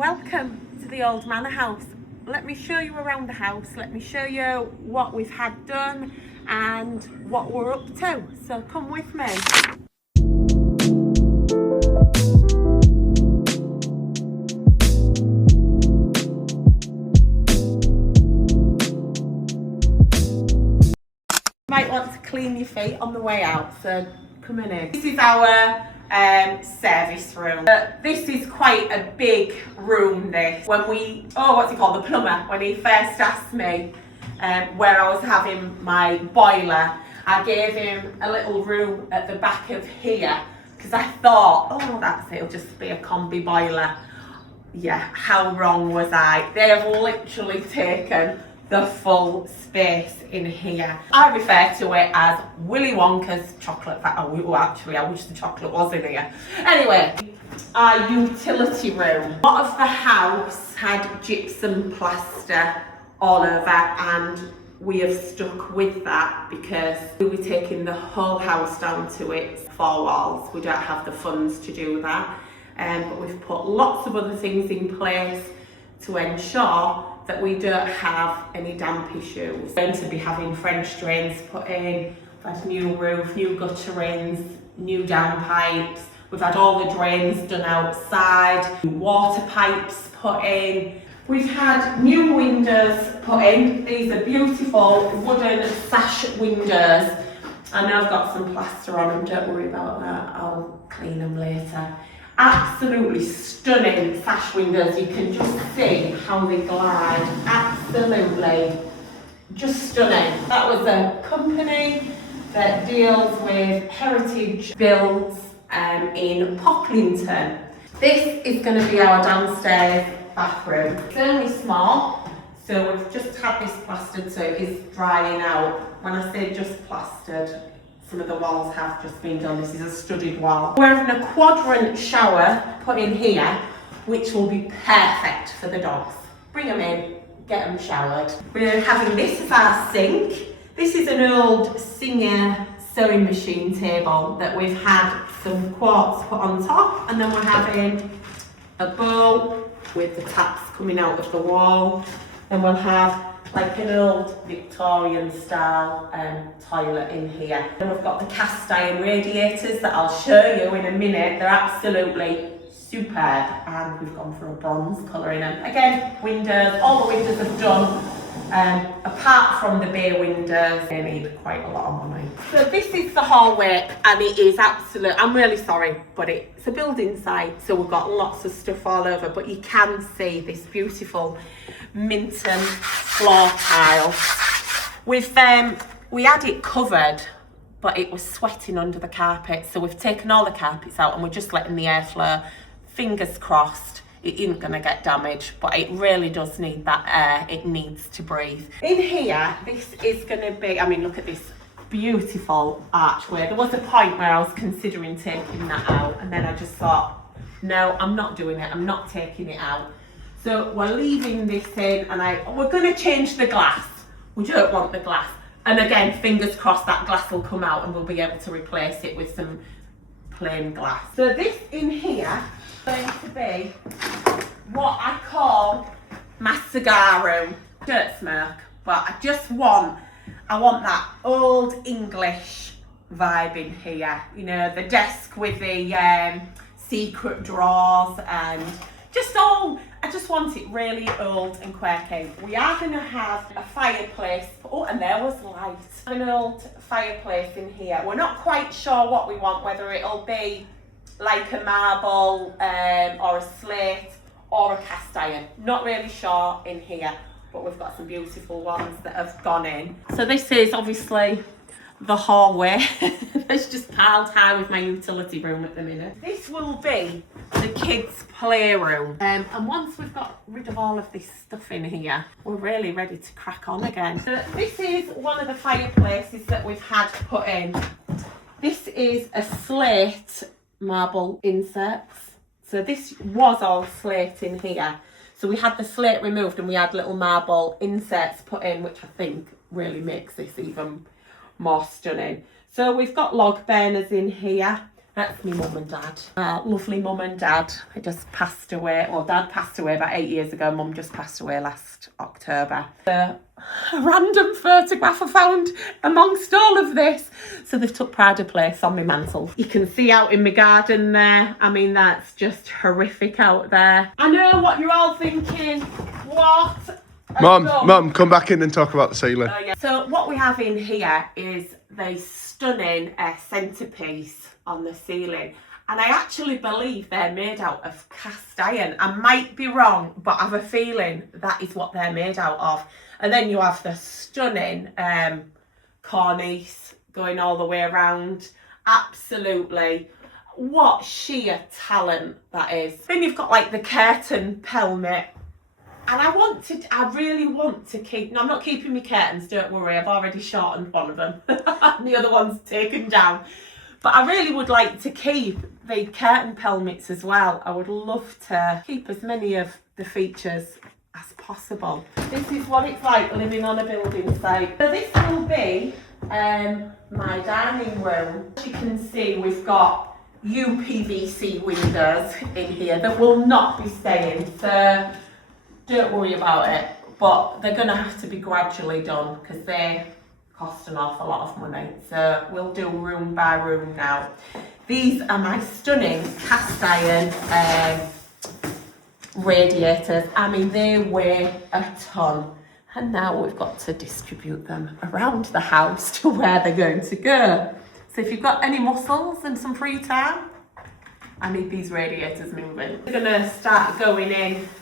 Welcome to the Old Manor House. Let me show you around the house, let me show you what we've had done and what we're up to. So come with me. You might want to clean your feet on the way out, so come in. This is our service room. This is quite a big room, this. When the plumber, when he first asked me where I was having my boiler, I gave him a little room at the back of here because I thought, it'll just be a combi boiler. Yeah, how wrong was I? They have literally taken the full space in here. I refer to it as Willy Wonka's chocolate factory. Actually, I wish the chocolate was in here. Anyway, our utility room. A lot of the house had gypsum plaster all over, and we have stuck with that because we'll be taking the whole house down to its four walls. We don't have the funds to do that, but we've put lots of other things in place to ensure that we don't have any damp issues. We're going to be having French drains put in, we've had new roof, new gutterings, new downpipes, we've had all the drains done outside, new water pipes put in. We've had new windows put in. These are beautiful wooden sash windows. I know I've got some plaster on them, don't worry about that, I'll clean them later. Absolutely stunning sash windows. You can just see how they glide. Absolutely just stunning. That was a company that deals with heritage builds in Pocklington. This is going to be our downstairs bathroom. It's only small, so we've just had this plastered so it is drying out. When I say just plastered, some of the walls have just been done. This is a studded wall. We're having a quadrant shower put in here, which will be perfect for the dogs. Bring them in, get them showered. We're having this as our sink. This is an old Singer sewing machine table that we've had some quartz put on top, and then we're having a bowl with the taps coming out of the wall. Then we'll have like an old Victorian style toilet in here. And we've got the cast iron radiators that I'll show you in a minute. They're absolutely superb, and we've gone for a bronze colour in them. Again, windows, all the windows are done. Apart from the bay windows, they need quite a lot of money. So this is the hallway, and it is absolute, I'm really sorry, but it's a building site, so we've got lots of stuff all over, but you can see this beautiful Minton floor tile. We had it covered, but it was sweating under the carpet, so we've taken all the carpets out and we're just letting the airflow. Fingers crossed it isn't going to get damaged, but it really does need that air. It needs to breathe. In here, this is going to be, look at this beautiful archway. There was a point where I was considering taking that out, and then I just thought, no, I'm not doing it. I'm not taking it out. So we're leaving this in, and we're going to change the glass. We don't want the glass. And again, fingers crossed that glass will come out and we'll be able to replace it with some plain glass. So this in here is going to be what I call my cigar room. I don't smoke, but I want that old English vibe in here. You know, the desk with the secret drawers and I just want it really old and quirky. We are going to have a fireplace. Oh, and there was light. An old fireplace in here. We're not quite sure what we want, whether it'll be like a marble or a slate or a cast iron. Not really sure in here, but we've got some beautiful ones that have gone in. So this is obviously the hallway. It's just piled high with my utility room at the minute. This will be the kids' playroom. And once we've got rid of all of this stuff in here, we're really ready to crack on again. So this is one of the fireplaces that we've had put in. This is a slate marble inserts. So this was all slate in here. So we had the slate removed and we had little marble inserts put in, which I think really makes this even more stunning. So we've got log burners in here. That's me mum and dad. Lovely mum and dad. They just passed away. Well, dad passed away about 8 years ago. Mum just passed away last October. A random photograph I found amongst all of this. So they've took pride of place on my mantle. You can see out in my garden there. I mean, that's just horrific out there. I know what you're all thinking. What? Mum, come back in and talk about the ceiling. Yeah. So what we have in here is the stunning centrepiece on the ceiling, and I actually believe they're made out of cast iron. I might be wrong, but I have a feeling that is what they're made out of. And then you have the stunning cornice going all the way around. Absolutely, what sheer talent that is. Then you've got like the curtain pelmet. And I really want to keep, no, I'm not keeping my curtains, don't worry, I've already shortened one of them. The other one's taken down. But I really would like to keep the curtain pelmets as well. I would love to keep as many of the features as possible. This is what it's like living on a building site. So this will be my dining room. As you can see, we've got UPVC windows in here that will not be staying. So don't worry about it, but they're going to have to be gradually done because they cost an awful lot of money. So we'll do room by room now. These are my stunning cast iron radiators. I mean, they weigh a ton. And now we've got to distribute them around the house to where they're going to go. So if you've got any muscles and some free time, I need these radiators moving. We're going to start going in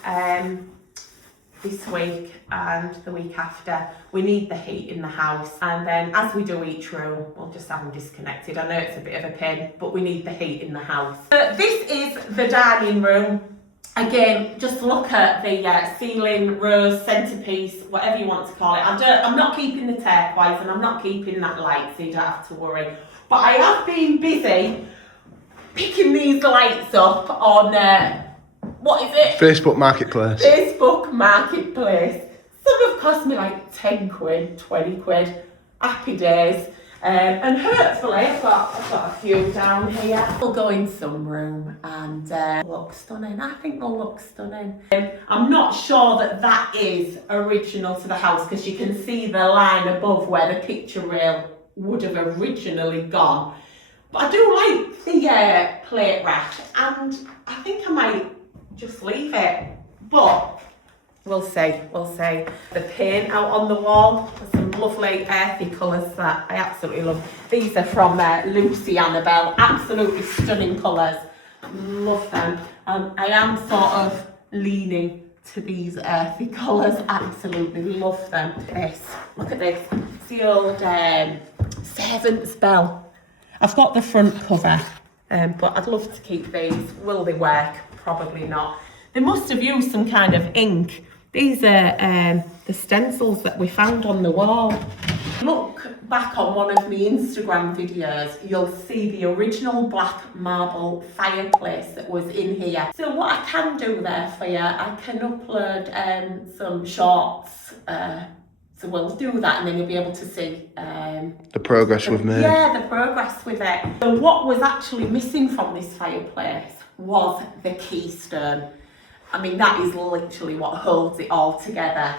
this week and the week after. We need the heat in the house, and then as we do each room, we'll just have them disconnected. I know it's a bit of a pain, but we need the heat in the house. This is the dining room. Again, just look at the ceiling, rose, centrepiece, whatever you want to call it. I'm not keeping the turquoise and I'm not keeping that light, so you don't have to worry. But I have been busy picking these lights up on what is it? Facebook Marketplace. Facebook Marketplace. Some have cost me like 10 quid, 20 quid. Happy days. And hopefully I've got a few down here. They'll go in some room and look stunning. I think they'll look stunning. I'm not sure that is original to the house because you can see the line above where the picture rail would have originally gone. But I do like the plate rack, and I think I might just leave it, but we'll see. The paint out on the wall with some lovely earthy colours that I absolutely love. These are from Lucy Annabelle, absolutely stunning colours. Love them. I am sort of leaning to these earthy colours, absolutely love them. Look at this, it's the old servant's bell. I've got the front cover, but I'd love to keep these. Will they work? Probably not. They must have used some kind of ink. These are the stencils that we found on the wall. Look back on one of my Instagram videos, you'll see the original black marble fireplace that was in here. So what I can do there for you, I can upload some shorts. So we'll do that, and then you'll be able to see the progress we've made. Yeah, the progress with it. So what was actually missing from this fireplace was the keystone. I mean, that is literally what holds it all together.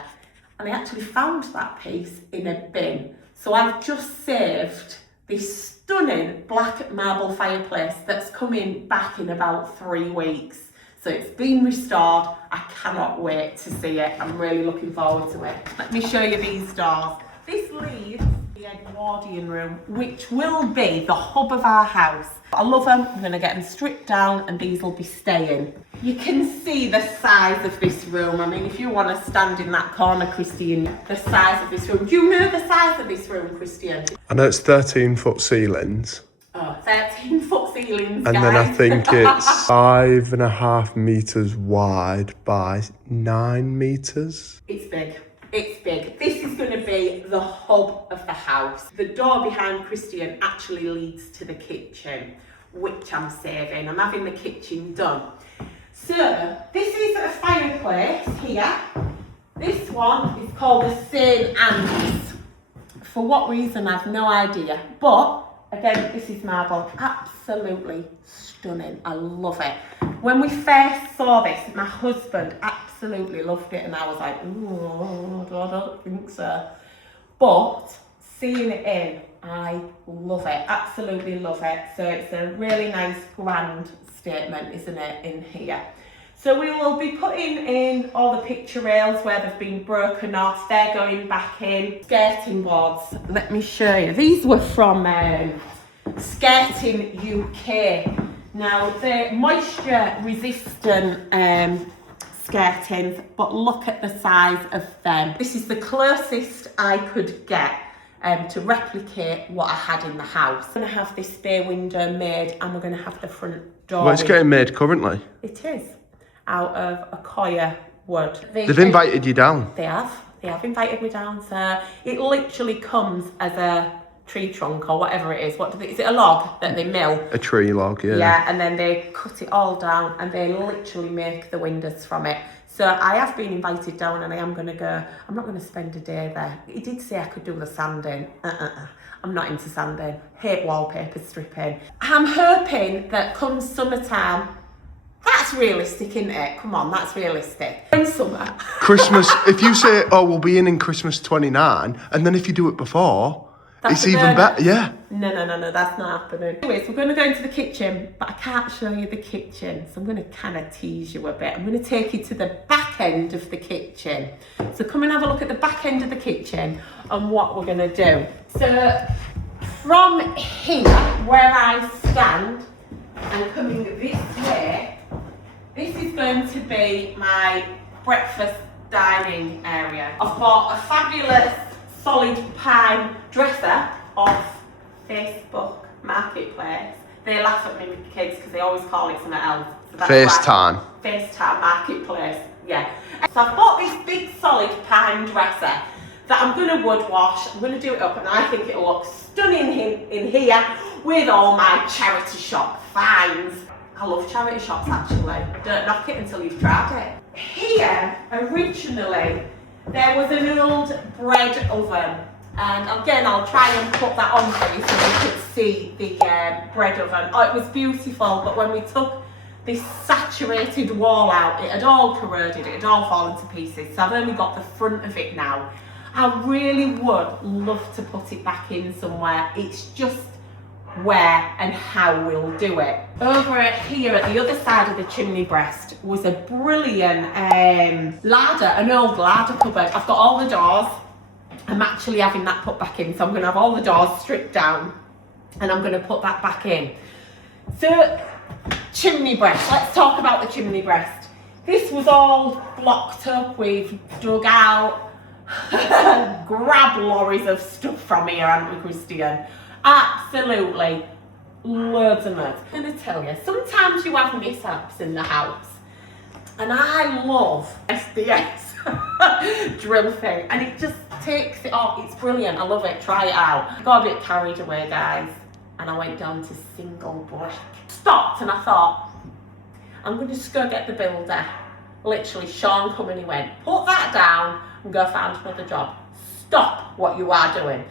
And I actually found that piece in a bin. So I've just saved this stunning black marble fireplace that's coming back in about 3 weeks. So it's been restored. I cannot wait to see it. I'm really looking forward to it. Let me show you these doors. This leads the Edwardian room, which will be the hub of our house. I love them. I'm going to get them stripped down and these will be staying. You can see the size of this room. I mean, if you want to stand in that corner, Christian, the size of this room. Do you know the size of this room, Christian? I know it's 13-foot ceilings. Oh, 13-foot ceilings, and guys. then I think it's 5.5 metres wide by 9 metres. It's big. It's big. This is going to be the hub of the house. The door behind Christian actually leads to the kitchen, which I'm saving. I'm having the kitchen done. So, this is a fireplace here. This one is called the St. Anne's. For what reason, I've no idea. But Again, this is marble, absolutely stunning. I love it. When we first saw this, my husband absolutely loved it, and I was like, oh, I don't think so. But seeing it in, I love it, absolutely love it. So it's a really nice grand statement, isn't it, in here. So we will be putting in all the picture rails where they've been broken off. They're going back in. Skirting boards, let me show you. These were from Skirting UK. Now they're moisture resistant skirtings, but look at the size of them. This is the closest I could get to replicate what I had in the house. I'm going to have this bay window made, and we're going to have the front door. Well, it's getting made currently. It is, out of Akoya wood. They've invited you down. They have invited me down. So it literally comes as a tree trunk or whatever it is. Is it a log that they mill? A tree log, yeah. Yeah, and then they cut it all down and they literally make the windows from it. So I have been invited down, and I am going to go. I'm not going to spend a day there. He did say I could do the sanding. I'm not into sanding. Hate wallpaper stripping. I'm hoping that come summertime, that's realistic, isn't it? Come on, that's realistic. In summer. Christmas, if you say, oh, we'll be in Christmas 29, and then if you do it before, it's even better, yeah. No, that's not happening. Anyways, we're going to go into the kitchen, but I can't show you the kitchen, so I'm going to kind of tease you a bit. I'm going to take you to the back end of the kitchen. So come and have a look at the back end of the kitchen and what we're going to do. So from here, where I stand, and coming this way, this is going to be my breakfast dining area. I've bought a fabulous solid pine dresser off Facebook Marketplace. They laugh at me, kids, because they always call it something else. So FaceTime. FaceTime Marketplace, yeah. So I've bought this big solid pine dresser that I'm going to wood wash. I'm going to do it up, and I think it'll look stunning in here with all my charity shop finds. I love charity shops, actually. Don't knock it until you've tried it. Here, originally, there was an old bread oven, and again I'll try and put that on for you so you could see the bread oven. Oh, it was beautiful, but when we took this saturated wall out, it had all corroded, it had all fallen to pieces, so I've only got the front of it now. I really would love to put it back in somewhere. It's just where and how we'll do it. Over here at the other side of the chimney breast was a brilliant ladder, an old ladder cupboard. I've got all the doors. I'm actually having that put back in, so I'm going to have all the doors stripped down and I'm going to put that back in. So, chimney breast. Let's talk about the chimney breast. This was all blocked up. We've dug out, grabbed lorries of stuff from here, haven't we, Christian? Absolutely loads and loads. I'm going to tell you, sometimes you have mishaps in the house, and I love SDS drill thing, and it just takes it off. It's brilliant. I love it. Try it out. I got a bit carried away, guys, and I went down to single brick. Stopped, and I thought, I'm going to just go get the builder. Literally, Sean come and he went, put that down and go find another job. Stop what you are doing.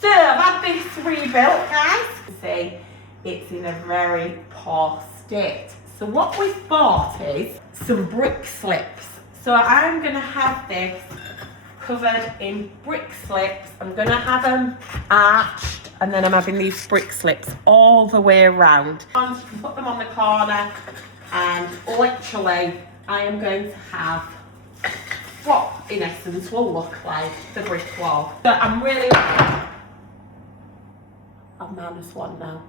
So I've had this rebuilt, guys. See, it's in a very poor state. So what we've bought is some brick slips. So I'm going to have this covered in brick slips. I'm going to have them arched, and then I'm having these brick slips all the way around. You can put them on the corner, and literally I am going to have what in essence will look like the brick wall. So I'm really... I'm -1 now.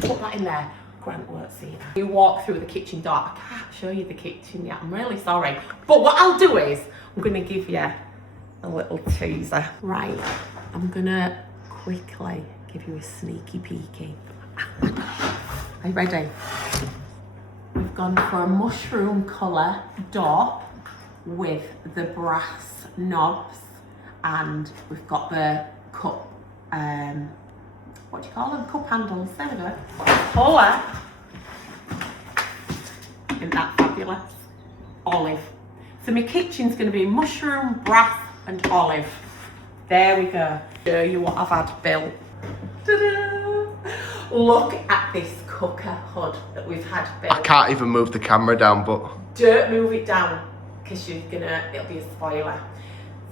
Put that in there. Grant won't see that. You walk through the kitchen door. I can't show you the kitchen yet. I'm really sorry. But what I'll do is, I'm going to give you a little teaser. Right. I'm going to quickly give you a sneaky peeky. Are you ready? We've gone for a mushroom colour door with the brass knobs, and we've got the cup, what do you call them? Cup handles. There we go. Colour. Isn't that fabulous? Olive. So my kitchen's going to be mushroom, brass and olive. There we go. Show you what I've had built. Ta-da! Look at this cooker hood that we've had built. I can't even move the camera down, but... Don't move it down, because it'll be a spoiler.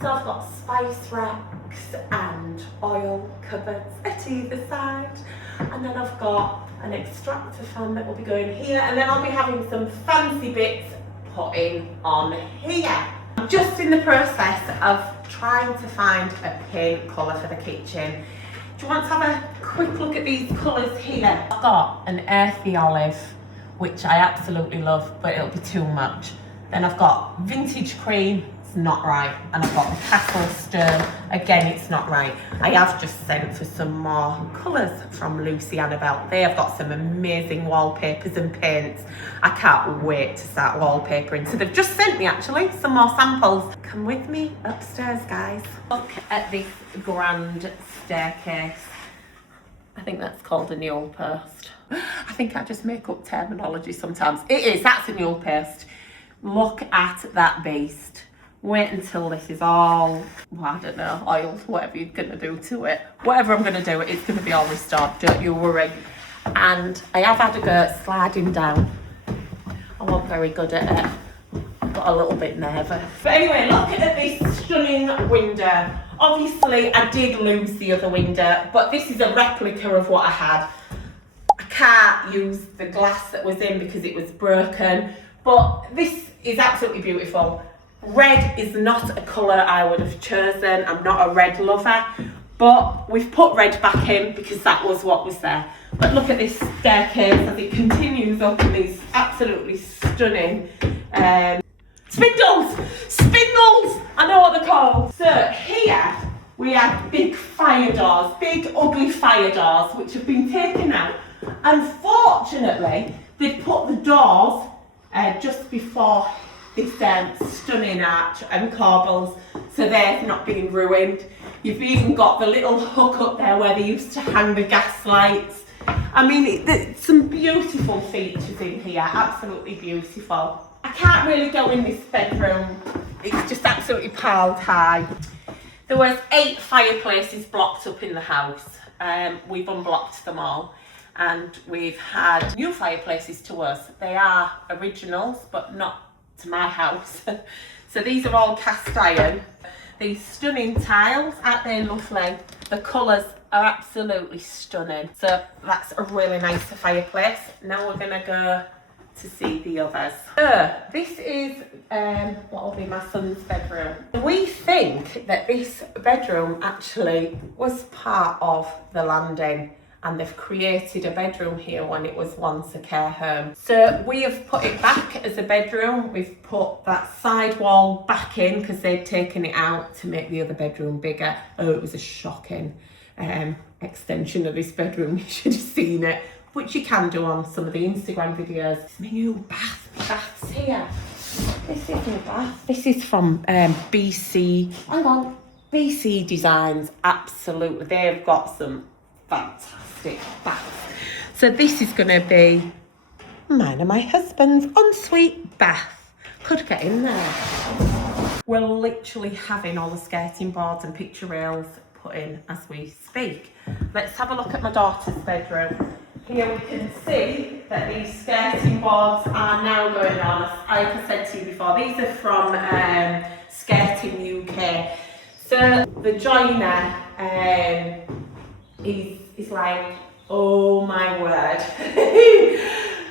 So I've got spice racks and oil cupboards at either side. And then I've got an extractor fan that will be going here. And then I'll be having some fancy bits put in on here. I'm just in the process of trying to find a paint colour for the kitchen. Do you want to have a quick look at these colours here? I've got an earthy olive, which I absolutely love, but it'll be too much. Then I've got vintage cream, it's not right. And I've got the Castle Stone, again, it's not right. I have just sent for some more colours from Lucy Annabelle. They have got some amazing wallpapers and paints. I can't wait to start wallpapering. So they've just sent me actually some more samples. Come with me upstairs, guys. Look at this grand staircase. I think that's called a newel post. I think I just make up terminology sometimes. It is, that's a newel post. Look at that beast. Wait until this is all, well, I don't know, oiled, whatever you're going to do to it. Whatever I'm going to do, it's going to be all restored, don't you worry. And I have had a go at sliding down. I wasn't very good at it. Got a little bit nervous. But anyway, look at this stunning window. Obviously, I did lose the other window, but this is a replica of what I had. I can't use the glass that was in because it was broken, but this is absolutely beautiful. Red is not a colour I would have chosen. I'm not a red lover, but we've put red back in because that was what was there. But look at this staircase as it continues up in these absolutely stunning spindles! Spindles! I know what they're called. So here we have big fire doors, big ugly fire doors, which have been taken out. Unfortunately, they've put the doors just before this stunning arch and corbels, so they've not been ruined. You've even got the little hook up there where they used to hang the gas lights. I mean, some beautiful features in here, absolutely beautiful. I can't really go in this bedroom, it's just absolutely piled high. There was 8 fireplaces blocked up in the house. We've unblocked them all. And we've had new fireplaces to us. They are originals, but not to my house. So these are all cast iron. These stunning tiles, aren't they lovely? The colours are absolutely stunning. So that's a really nice fireplace. Now we're gonna go to see the others. So this is what will be my son's bedroom. We think that this bedroom actually was part of the landing, and they've created a bedroom here when it was once a care home. So we have put it back as a bedroom. We've put that side wall back in because they'd taken it out to make the other bedroom bigger. Oh, it was a shocking extension of this bedroom. You should have seen it, which you can do on some of the Instagram videos. It's my new bath. My bath's here. This is my bath. This is from BC. Hang on. BC Designs, absolutely. They've got some fantastic baths. So this is going to be mine and my husband's ensuite bath. Could get in there. We're literally having all the skirting boards and picture rails put in as we speak. Let's have a look at my daughter's bedroom. Here we can see that these skirting boards are now going on. Like I said to you before, these are from Skirting UK. So the joiner is like, oh my word.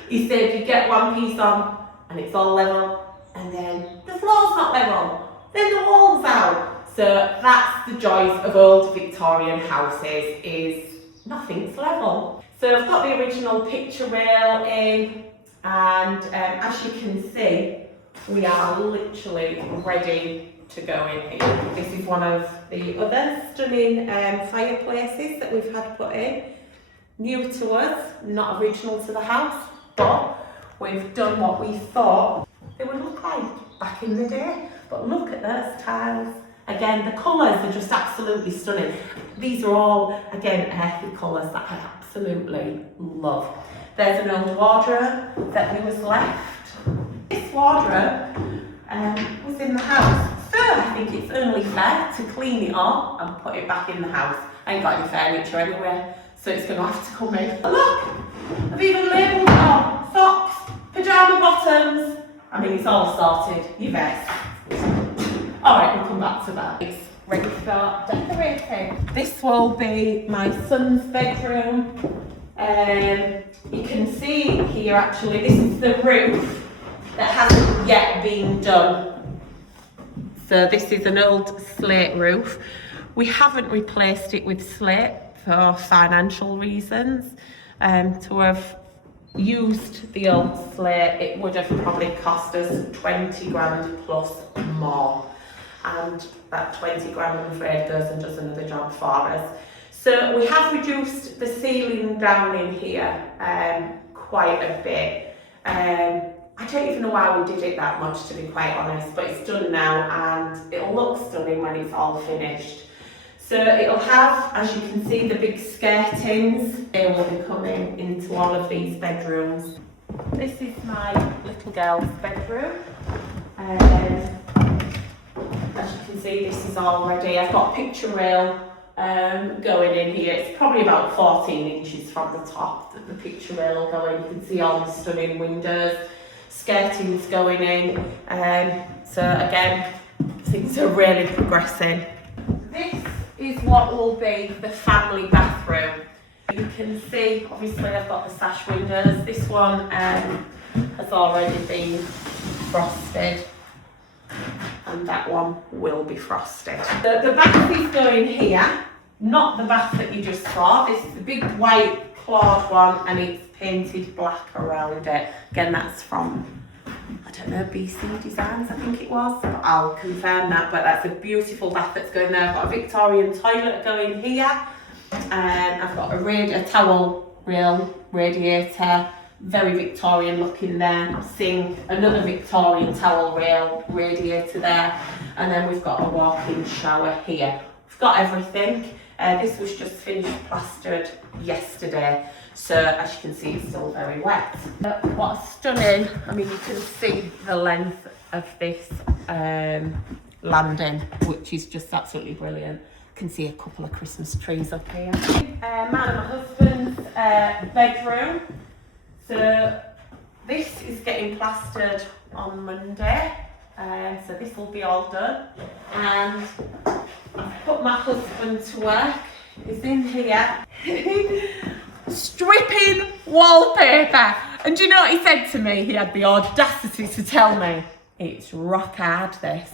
He said you get one piece on and it's all level, and then the floor's not level, then the wall's out. So that's the joys of old Victorian houses, is nothing's level. So I've got the original picture rail in, and as you can see, we are literally ready to go in here. This is one of the other stunning fireplaces that we've had put in. New to us, not original to the house, but we've done what we thought they would look like back in the day. But look at those tiles. Again, the colours are just absolutely stunning. These are all, again, earthy colours that I absolutely love. There's an old wardrobe that was left. This wardrobe was in the house. So I think it's only fair to clean it up and put it back in the house. I ain't got any furniture anyway, so it's going to have to come in. Look, I've even labelled it on socks, pyjama bottoms. I mean, it's all sorted. Your vest. All right, we'll come back to that. It's ready for decorating. This will be my son's bedroom. You can see here actually, this is the roof that hasn't yet been done. So this is an old slate roof. We haven't replaced it with slate for financial reasons. To have used the old slate, it would have probably cost us 20 grand plus more. And that 20 grand, I'm afraid, goes and does another job for us. So we have reduced the ceiling down in here quite a bit. I don't even know why we did it that much, to be quite honest, but it's done now and it'll look stunning when it's all finished. So it'll have, as you can see, the big skirtings. They will be coming into all of these bedrooms. This is my little girl's bedroom. As you can see, this is all ready. I've got a picture rail going in here. It's probably about 14 inches from the top that the picture rail will go in. You can see all the stunning windows, skirtings going in. So again, things are really progressing. This is what will be the family bathroom. You can see, obviously I've got the sash windows. This one has already been frosted. And that one will be frosted. The bath is going here, not the bath that you just saw. This is the big white clawed one and it's painted black around it. Again, that's from, I don't know, BC Designs, I think it was. But I'll confirm that, but that's a beautiful bath that's going there. I've got a Victorian toilet going here. And I've got a towel rail radiator. Very Victorian looking there. Seeing another Victorian towel rail radiator there, and then we've got a walk-in shower here. We've got everything. This was just finished plastered yesterday, so as you can see, it's still very wet. What's stunning, I mean, you can see the length of this landing, which is just absolutely brilliant. You can see a couple of Christmas trees up here. Mine and my husband's bedroom. So this is getting plastered on Monday, so this will be all done. And I've put my husband to work. He's in here stripping wallpaper. And do you know what he said to me? He had the audacity to tell me, it's rock hard this.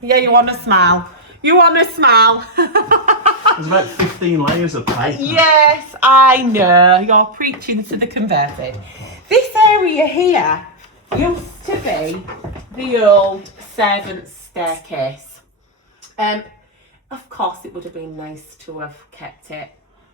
Yeah, you want to smile? You want to smile? There's about 15 layers of paper. Yes, I know. You're preaching to the converted. This area here used to be the old servants' staircase. Of course, it would have been nice to have kept it.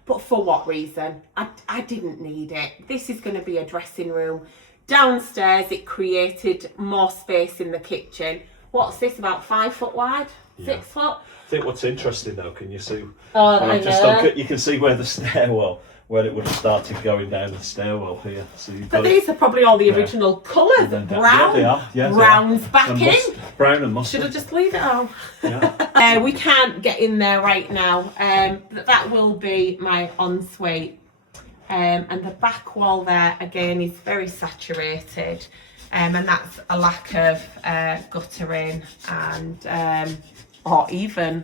But for what reason? I didn't need it. This is going to be a dressing room. Downstairs, it created more space in the kitchen. What's this, about 5 foot wide? 6 foot? I think what's interesting though, can you see? Oh, I know. You can see where the stairwell, where it would have started going down the stairwell here. So but these are probably all the original colours. Brown, they are. Yeah, brown's back in. Brown and mustard. Should I just leave it on? Yeah. We can't get in there right now. That will be my ensuite. And the back wall there, again, is very saturated. And that's a lack of guttering and or even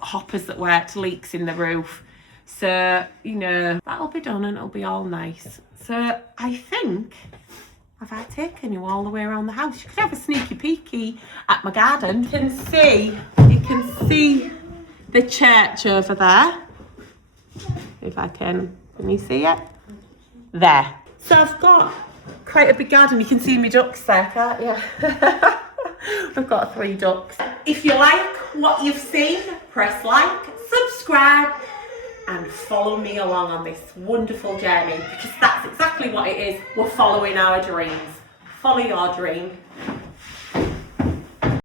hoppers that worked, leaks in the roof. So, you know, that'll be done and it'll be all nice. So I think I've taken you all the way around the house. You could have a sneaky peeky at my garden. You can see the church over there. If I can you see it? There. So I've got quite a big garden. You can see my ducks there, can't you? I've got 3 ducks. If you like what you've seen, press like, subscribe, and follow me along on this wonderful journey, because that's exactly what it is. We're following our dreams. Follow your dream.